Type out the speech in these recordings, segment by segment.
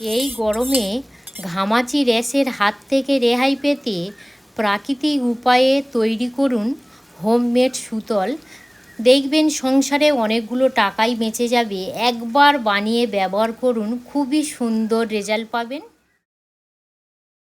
এই গরমে ঘামাচি র্যাশের হাত থেকে রেহাই পেতে প্রাকৃতিক উপায়ে তৈরি করুন হোমমেড সুতল। দেখবেন সংসারে অনেকগুলো টাকাই বেঁচে যাবে। একবার বানিয়ে ব্যবহার করুন, খুবই সুন্দর রেজাল্ট পাবেন।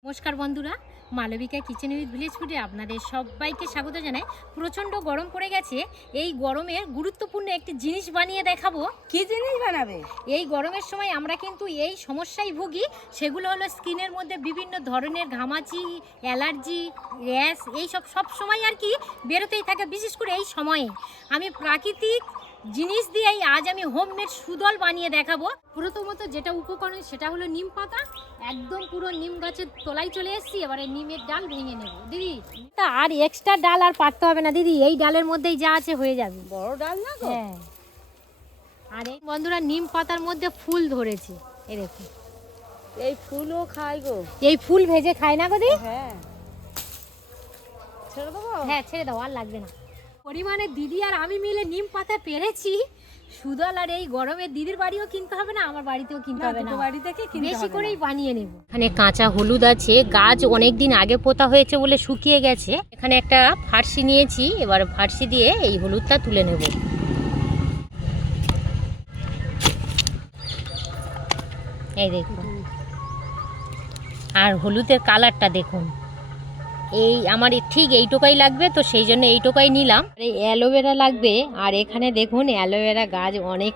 নমস্কার বন্ধুরা মালবিকা কিচেন উইথ ভিলেজ ফুডে আপনাদের সবাইকে স্বাগত জানাই। প্রচণ্ড গরম পড়ে গেছে এই গরমের গুরুত্বপূর্ণ একটি জিনিস বানিয়ে দেখাবো। কি জিনিস বানাবে? এই গরমের সময় আমরা কিন্তু এই সমস্যায় ভুগি সেগুলো হলো স্কিনের মধ্যে বিভিন্ন ধরনের ঘামাচি অ্যালার্জি র্যাশ এইসব সব সময় আর কি বেরোতেই থাকে বিশেষ করে এই সময়ে। আমি প্রাকৃতিক জিনিস দিয়েই আজ আমি হোমমেড সুদল বানিয়ে দেখাবো। প্রথমত যেটা উপকরণ সেটা হলো নিম পাতা। একদম পুরো নিম গাছের তলায় চলে এসেছি এবারে নিমের ডাল ভেঙে নেব। দিদি তা আর এক্সট্রা ডাল আর পারতে হবে না দিদি এই ডালের মধ্যেই যা আছে হয়ে যাবে। বড় ডাল না গো হ্যাঁ। আর এই বন্ধুরা নিম পাতার মধ্যে ফুল ধরেছে এই দেখুন এই ফুলও খাই গো। এই ফুল ভেজে খায় না গদি হ্যাঁ। ছেড়ে দেবো? হ্যাঁ ছেড়ে দাও আর লাগবে না। পরিমাণে দিদি আর আমি মিলে নিম পাতা পেরেছি। সুদল আর এই গরমে দিদির বাড়িও কিনতে হবে না আমার বাড়িতেও কিনতে হবে না। বাড়ি থেকে বেশি করেই বানিয়ে নেব। এখানে কাঁচা হলুদ আছে গাছ অনেক দিন আগে পোতা হয়েছে বলে শুকিয়ে গেছে। এখানে একটা ফার্সি নিয়েছি এবার ফার্সি দিয়ে এই হলুদটা তুলে নেব। এই দেখুন। আর হলুদের কালারটা দেখুন। এই আমার ঠিক এইটুকাই লাগবে, তো সেই জন্য এইটুকাই নিলাম। এই অ্যালোভেরা লাগবে, আর এখানে দেখুন, অ্যালোভেরা গাছ অনেক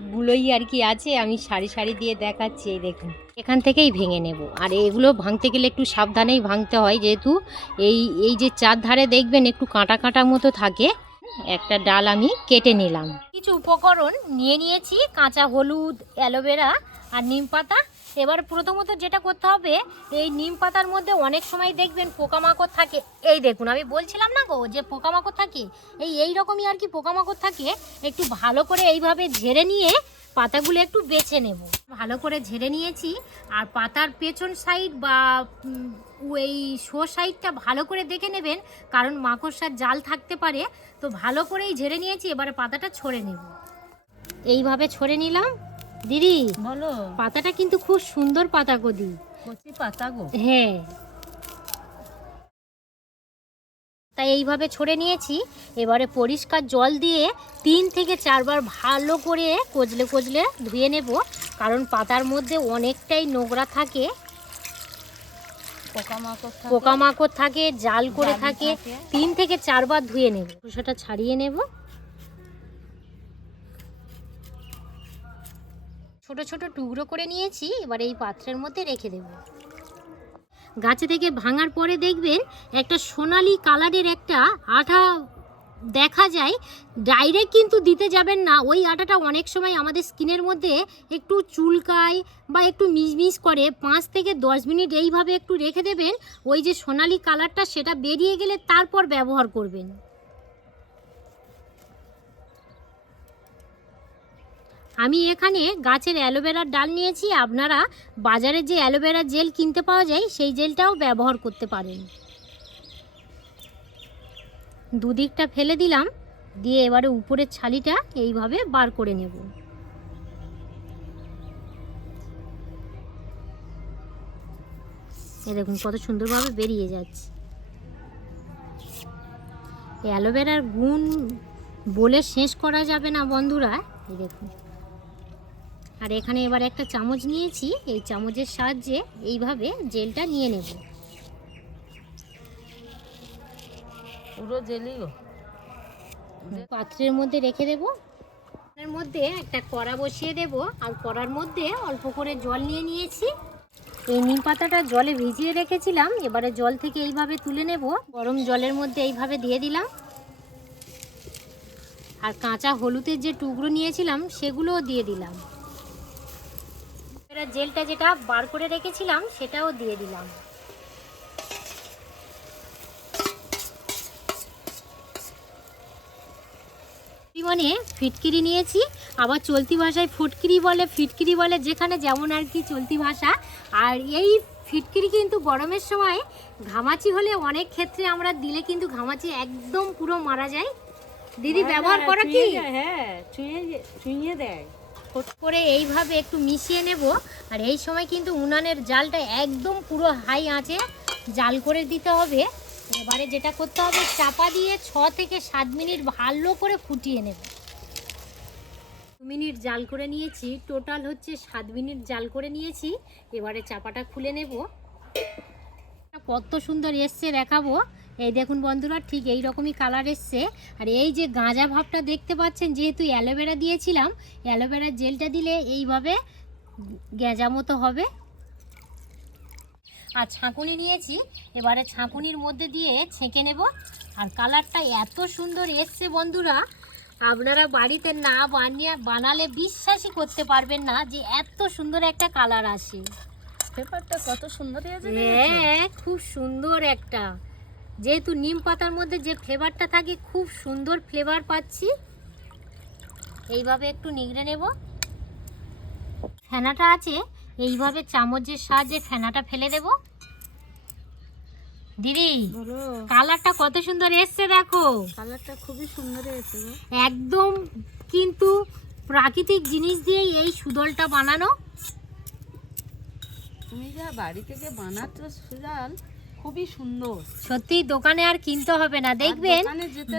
অনেকগুলোই আর কি আছে, আমি সারি সারি দিয়ে দেখাচ্ছি, এই দেখুন। এখান থেকেই ভেঙে নেব। আর এগুলো ভাঙতে গেলে একটু সাবধানেই ভাঙতে হয়, যেহেতু এই এই যে চার ধারে দেখবেন একটু কাঁটা কাঁটা মতো থাকে, একটা ডাল আমি কেটে নিলাম। কিছু উপকরণ নিয়ে নিয়েছি, কাঁচা হলুদ, অ্যালোভেরা আর নিম পাতা। এবার প্রথমত যেটা করতে হবে, এই নিম পাতার মধ্যে অনেক সময় দেখবেন পোকামাকড় থাকে। এই দেখুন, আমি বলছিলাম না গো যে পোকামাকড় থাকে? এই এই রকমই আর কি পোকামাকড় থাকে। একটু ভালো করে এইভাবে ঝেড়ে নিয়ে পাতাগুলো একটু বেছে নেব। ভালো করে ঝেড়ে নিয়েছি, আর পাতার পেছন সাইড বা এই শো সাইডটা ভালো করে দেখে নেবেন, কারণ মাকড়সার জাল থাকতে পারে। তো ভালো করেই ঝেড়ে নিয়েছি, এবারে পাতাটা ছড়ে নেব। এইভাবে ছড়ে নিলাম। দিদি বলো। পাতাটা কিন্তু খুব সুন্দর পাতা গদি কচি পাতা গো? হ্যাঁ। তাই এইভাবে ছড়ে নিয়েছি এবারে পরিষ্কার জল দিয়ে তিন থেকে চারবার ভালো করে কচলে কচলে ধুয়ে নেব কারণ পাতার মধ্যে অনেকটাই নোংরা থাকে। পোকামাকড় থাকে। জাল করে থাকে থাকে। তিন থেকে চারবার ধুয়ে নেব। খোসাটা ছাড়িয়ে নেব। ছোট ছোট টুকরো করে নিয়েছি, এবার এই পাত্রের মধ্যে রেখে দেব। গাছে থেকে ভাঙার পরে দেখবেন একটা সোনালি কালারের একটা আঠা দেখা যায় ডাইরেক্ট কিন্তু দিতে যাবেন না। ওই আটাটা অনেক সময় আমাদের স্কিনের মধ্যে একটু চুলকায় বা একটু মিজমিজ করে, পাঁচ থেকে দশ মিনিট এইভাবে একটু রেখে দেবেন। ওই যে সোনালি কালারটা সেটা বেরিয়ে গেলে তারপর ব্যবহার করবেন। আমি এখানে গাছের অ্যালোভেরার ডাল নিয়েছি, আপনারা বাজারে যে অ্যালোভেরার জেল কিনতে পাওয়া যায়, সেই জেলটাও ব্যবহার করতে পারেন। দুদিকটা ফেলে দিলাম, দিয়ে এবারে উপরের ছালিটা এইভাবে বার করে নেব। এ দেখুন, কত সুন্দরভাবে বেরিয়ে যাচ্ছে। অ্যালোভেরার গুণ বলে শেষ করা যাবে না, বন্ধুরা। এই দেখুন। আর এখানে এবার একটা চামচ নিয়েছি এই চামচের সাহায্যে এইভাবে জেলটা নিয়ে নেব। পুরো জেলি পাত্রের মধ্যে রেখে দেব। এর মধ্যে একটা কড়া বসিয়ে দেব আর কড়ার মধ্যে অল্প করে জল নিয়ে নিয়েছি। এই নিম পাতাটা জলে ভিজিয়ে রেখেছিলাম এবারে জল থেকে এইভাবে তুলে নেব। গরম জলের মধ্যে এইভাবে দিয়ে দিলাম। আর কাঁচা হলুদের যে টুকরো নিয়েছিলাম সেগুলোও দিয়ে দিলাম। এবার জেলটা যেটা বার করে রেখেছিলাম সেটাও দিয়ে দিলাম। পরিমাণে ফিটকিরি নিয়েছি আবার চলতি ভাষায় ফুটকিরি বলে ফিটকিরি বলে যেখানে যেমন আর কি চলতি ভাষা। আর এই ফিটকিরি কিন্তু গরমের সময় ঘামাচি হলে অনেক ক্ষেত্রে আমরা দিলে কিন্তু ঘামাচি একদম পুরো মারা যায়। দিদি ব্যবহার করো কি? হ্যাঁ ছুঁয়ে ছুঁয়ে দেয়। করে এইভাবে একটু মিশিয়ে নেব। আর এই সময় কিন্তু উনানের জালটা একদম পুরো হাই আঁচে জাল করে দিতে হবে। এবারে যেটা করতে হবে, চাপা দিয়ে ছ থেকে সাত মিনিট ভালো করে ফুটিয়ে নেব। মিনিট জাল করে নিয়েছি। টোটাল হচ্ছে সাত মিনিট জাল করে নিয়েছি। এবারে চাপাটা খুলে নেব। কত সুন্দর এসছে দেখাবো। এই দেখুন বন্ধুরা ঠিক এই রকমই কালার এসছে। আর এই যে গাঁজা ভাবটা দেখতে পাচ্ছেন যেহেতু অ্যালোভেরা দিয়েছিলাম অ্যালোভেরার জেলটা দিলে এইভাবে গেঁজা মতো হবে। আর ছাঁকুনি নিয়েছি এবারে ছাঁকুনির মধ্যে দিয়ে ছেঁকে নেব। আর কালারটা এত সুন্দর এসছে বন্ধুরা আপনারা বাড়িতে না বানিয়ে বানালে বিশ্বাসই করতে পারবেন না যে এত সুন্দর একটা কালার আসে। পেপারটা কত সুন্দর হ্যাঁ খুব সুন্দর একটা। যেহেতু নিম পাতার মধ্যে যে ফ্লেভারটা থাকে খুব সুন্দর ফ্লেভার পাচ্ছি। এইভাবে একটু নিগড়ে নেব। ফেনাটা আছে এইভাবে চামচের সাহায্যে ফেনাটা ফেলে দেব। দিদি কালারটা কত সুন্দর এসছে দেখো। কালারটা খুবই সুন্দর গো। একদম কিন্তু প্রাকৃতিক জিনিস দিয়েই এই সুদলটা বানানো। তুমি যা বাড়ি থেকে বানাচ্ছ সুজাল খুবই সুন্দর। সত্যি দোকানে আর কিনতে হবে না। দেখবেন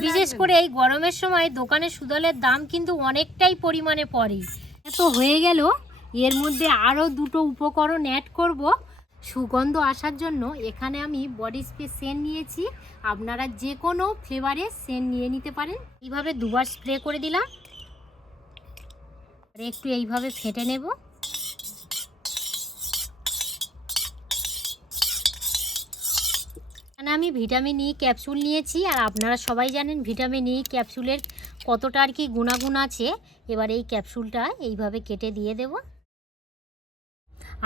বিশেষ করে এই গরমের সময় দোকানে সুদলের দাম কিন্তু অনেকটাই পরিমাণে পড়ে। তো হয়ে গেল। এর মধ্যে আরও দুটো উপকরণ অ্যাড করব। সুগন্ধ আসার জন্য এখানে আমি বডি স্প্রে সেন্ট নিয়েছি। আপনারা যে কোনো ফ্লেভারের সেন্ট নিয়ে নিতে পারেন। এইভাবে দুবার স্প্রে করে দিলাম। আর একটু এইভাবে ফেটে নেব। এখানে আমি ভিটামিন ই ক্যাপসুল নিয়েছি, আর আপনারা সবাই জানেন ভিটামিন ই ক্যাপসুলের কতটা আর কি গুণাগুণ আছে। এবার এই ক্যাপসুলটা এইভাবে কেটে দিয়ে দেব।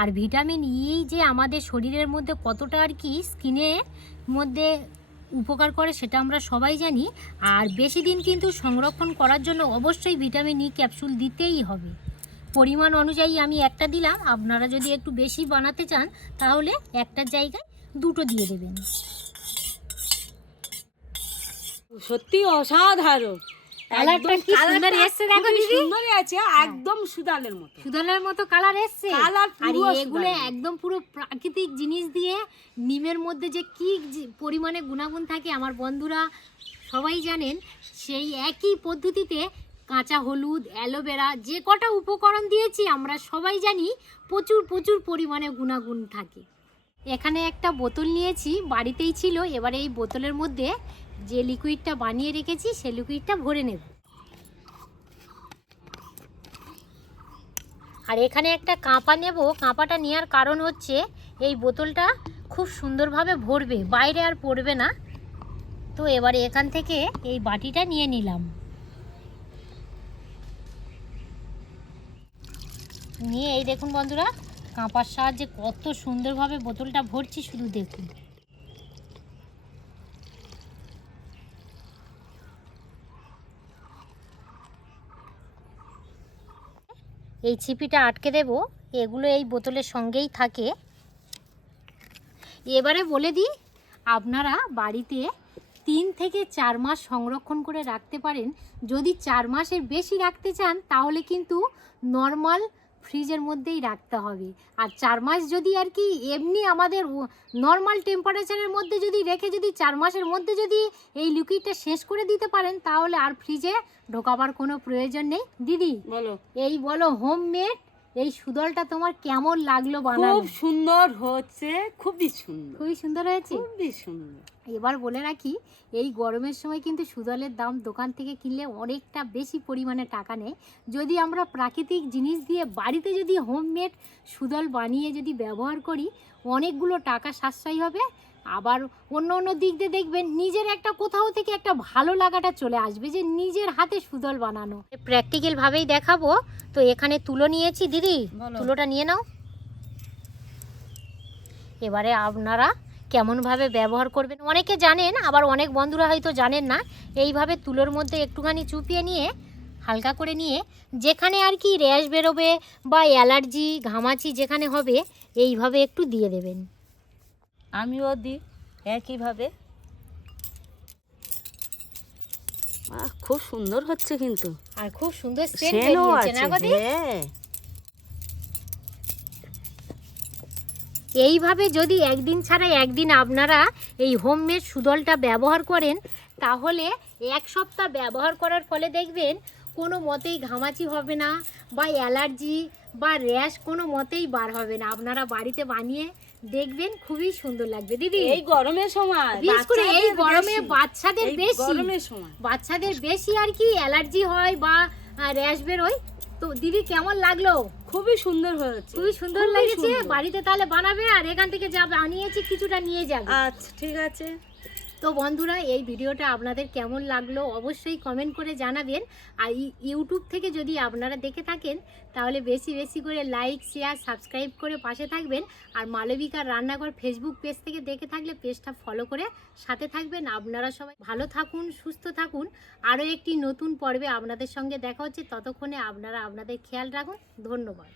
আর ভিটামিন ই যে আমাদের শরীরের মধ্যে কতটা আর কি স্কিনের মধ্যে উপকার করে সেটা আমরা সবাই জানি, আর বেশি দিন কিন্তু সংরক্ষণ করার জন্য অবশ্যই ভিটামিন ই ক্যাপসুল দিতেই হবে। পরিমাণ অনুযায়ী আমি একটা দিলাম, আপনারা যদি একটু বেশি বানাতে চান তাহলে একটার জায়গায় দুটো দিয়ে দেবেন। সত্যি অসাধারণ। কালারটা কি সুন্দর এসছে দেখো দিদি। সুন্দর আছে একদম সুদালের মতো। সুদলের মতো কালার এসছে। কালার আর এগুলো একদম পুরো প্রাকৃতিক জিনিস দিয়ে নিমের মধ্যে যে কি পরিমাণে গুণাগুণ থাকে আমার বন্ধুরা সবাই জানেন সেই একই পদ্ধতিতে কাঁচা হলুদ অ্যালোভেরা যে কটা উপকরণ দিয়েছি আমরা সবাই জানি প্রচুর প্রচুর পরিমাণে গুণাগুণ থাকে। এখানে একটা বোতল নিয়েছি বাড়িতেই ছিল এবারে এই বোতলের মধ্যে যে লিকুইডটা বানিয়ে রেখেছি সেই লিকুইডটা ভরে নেব। আর এখানে একটা কাঁপা নেব। কাঁপাটা নেওয়ার কারণ হচ্ছে, এই বোতলটা খুব সুন্দরভাবে ভরবে, বাইরে আর পড়বে না। তো এবারে এখান থেকে এই বাটিটা নিয়ে নিলাম। নিয়ে এই দেখুন বন্ধুরা, কাঁপার সাহায্যে কত সুন্দরভাবে বোতলটা ভরছি শুধু দেখুন। এই ছিপিটা আটকে দেব। এগুলো এই বোতলের সঙ্গেই থাকে। এবারে বলে দিই, আপনারা বাড়িতে তিন থেকে চার মাস সংরক্ষণ করে রাখতে পারেন। যদি চার মাসের বেশি রাখতে চান, তাহলে কিন্তু নর্মাল ফ্রিজের মধ্যেই রাখতে হবে। আর চার মাস যদি আর কি এমনি আমাদের নর্মাল টেম্পারেচারের মধ্যে যদি রেখে যদি চার মাসের মধ্যে যদি এই লিকুইডটা শেষ করে দিতে পারেন তাহলে আর ফ্রিজে ঢোকাবার কোনো প্রয়োজন নেই। দিদি বলো। এই বলো হোমমেড এই সুদলটা তোমার কেমন লাগল বানানো? খুব সুন্দর হচ্ছে খুবই সুন্দর। খুবই সুন্দর হয়েছে? খুবই সুন্দর। এবার বলে রাখি এই গরমের সময় কিন্তু সুদলের দাম দোকান থেকে কিনলে অনেকটা বেশি পরিমাণে টাকা নেয়। যদি আমরা প্রাকৃতিক জিনিস দিয়ে বাড়িতে যদি হোমমেড সুদল বানিয়ে যদি ব্যবহার করি অনেকগুলো টাকা সাশ্রয় হবে। আবার অন্য অন্য দিক দিয়ে দেখবেন নিজের একটা কোথাও থেকে একটা ভালো লাগাটা চলে আসবে যে নিজের হাতে সুদল বানানো। প্র্যাকটিক্যালভাবেই দেখাবো। তো এখানে তুলো নিয়েছি দিদি। তুলোটা নিয়ে নাও। এবারে আপনারা কেমনভাবে ব্যবহার করবেন অনেকে জানেন আবার অনেক বন্ধুরা হয়তো জানেন না এইভাবে তুলোর মধ্যে একটুখানি চুপিয়ে নিয়ে হালকা করে নিয়ে যেখানে আর কি র্যাশ বেরোবে বা অ্যালার্জি ঘামাচি যেখানে হবে এইভাবে একটু দিয়ে দেবেন। আমিও দিই একইভাবে। খুব সুন্দর হচ্ছে কিন্তু। আর খুব সুন্দর আছে? হ্যাঁ। এইভাবে যদি একদিন ছাড়া একদিন আপনারা এই হোমমেড সুদলটা ব্যবহার করেন তাহলে এক সপ্তাহ ব্যবহার করার ফলে দেখবেন কোনো মতেই ঘামাচি হবে না বা অ্যালার্জি বা র্যাশ কোনো মতেই বার হবে না। আপনারা বাড়িতে বানিয়ে দেখবেন খুবই সুন্দর লাগবে দিদি। এই গরমের সময় বিশেষ করে এই গরমে বাচ্চাদের বেশি। গরমের সময়। বাচ্চাদের বেশি আর কি অ্যালার্জি হয় বা র্যাশ বেরোয় তো দিদি কেমন লাগল? খুবই সুন্দর হয়েছে। খুবই সুন্দর লেগেছে। বাড়িতে তাহলে বানাবে আর এখান থেকে যা বানিয়েছি কিছুটা নিয়ে যাবে। আচ্ছা ঠিক আছে। তো বন্ধুরা, এই ভিডিওটা আপনাদের কেমন লাগল অবশ্যই কমেন্ট করে জানাবেন। আর ইউটিউব থেকে যদি আপনারা দেখে থাকেন, তাহলে বেশি বেশি করে লাইক শেয়ার সাবস্ক্রাইব করে পাশে থাকবেন। আর মালবিকার রান্নাঘর ফেসবুক পেজ থেকে দেখে থাকলে পেজটা ফলো করে সাথে থাকবেন। আপনারা সবাই ভালো থাকুন, সুস্থ থাকুন। আরও একটি নতুন পর্বে আপনাদের সঙ্গে দেখা হচ্ছে। ততক্ষণে আপনারা আপনাদের খেয়াল রাখুন। ধন্যবাদ।